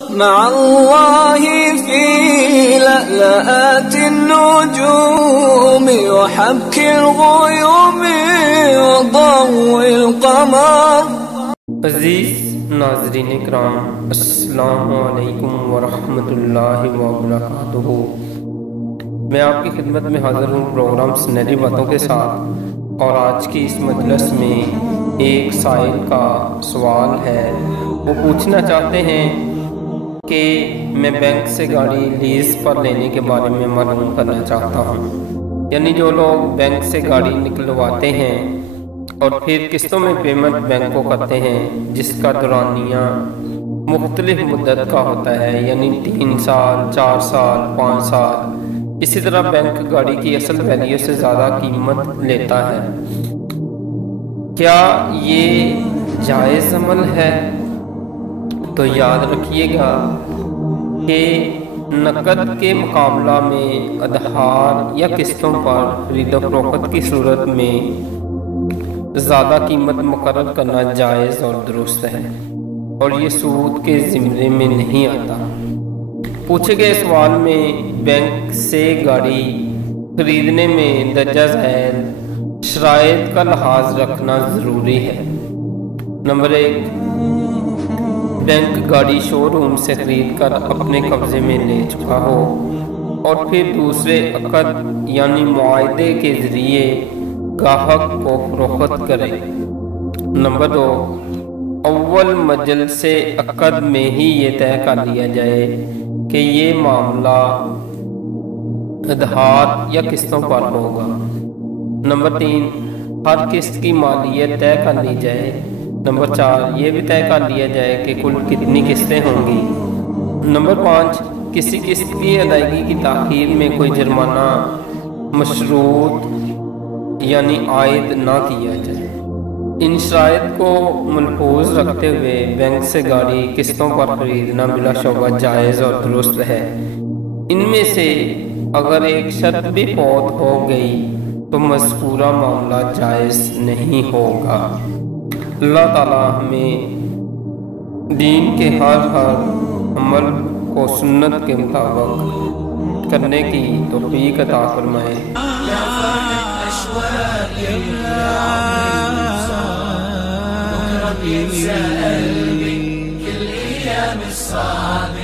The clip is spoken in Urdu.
مع الله في لألآت النجوم وحبك الغيوم وضوء القمر۔ عزیز ناظرین کرام، السلام علیکم ورحمۃ اللہ وبرکاتہ۔ میں آپ کی خدمت میں حاضر ہوں پروگرام سنہری باتوں کے ساتھ، اور آج کی اس مجلس میں ایک سائل کا سوال ہے۔ وہ پوچھنا چاہتے ہیں کہ میں بینک سے گاڑی لیز پر لینے کے بارے میں معلوم کرنا چاہتا ہوں۔ یعنی جو لوگ بینک سے گاڑی نکلواتے ہیں اور پھر قسطوں میں پیمنٹ بینک کو کرتے ہیں، جس کا دورانیہ مختلف مدت کا ہوتا ہے، یعنی 3 سال، 4 سال، 5 سال، اسی طرح بینک گاڑی کی اصل ویلیو سے زیادہ قیمت لیتا ہے۔ کیا یہ جائز عمل ہے؟ تو یاد رکھیے گا کہ نقد کے مقابلہ میں ادھار یا قسطوں پر خرید و فروخت کی صورت میں زیادہ قیمت مقرر کرنا جائز اور درست ہے، اور یہ سود کے زمرے میں نہیں آتا۔ پوچھے گئے سوال میں بینک سے گاڑی خریدنے میں درجہ ذیل شرائط کا لحاظ رکھنا ضروری ہے۔ نمبر 1، بینک گاڑی شو روم سے خرید کر اپنے قبضے میں لے چکا ہو اور پھر دوسرے عقد یعنی معاہدے کے ذریعے گاہک کو فروخت کرے۔ نمبر 2، اول مجلس عقد میں ہی یہ طے کر لیا جائے کہ یہ معاملہ ادھار یا قسطوں پر ہوگا۔ نمبر 3، ہر قسط کی مالیت طے کر لی جائے۔ نمبر 4، یہ بھی طے کر لیا جائے کہ کل کتنی قسطیں ہوں گی۔ نمبر 5، کسی قسط کی ادائیگی کی تاخیر میں کوئی جرمانہ مشروط یعنی عائد نہ کیا جائے۔ ان شرائط کو ملحوظ رکھتے ہوئے بینک سے گاڑی قسطوں پر خریدنا بلا شبہ جائز اور درست ہے۔ ان میں سے اگر ایک شرط بھی فوت ہو گئی تو مذکورہ معاملہ جائز نہیں ہوگا۔ اللہ تعالیٰ ہمیں دین کے ہر عمل کو سنت کے مطابق کرنے کی توفیق عطا فرمائے۔ كل أيام الصعب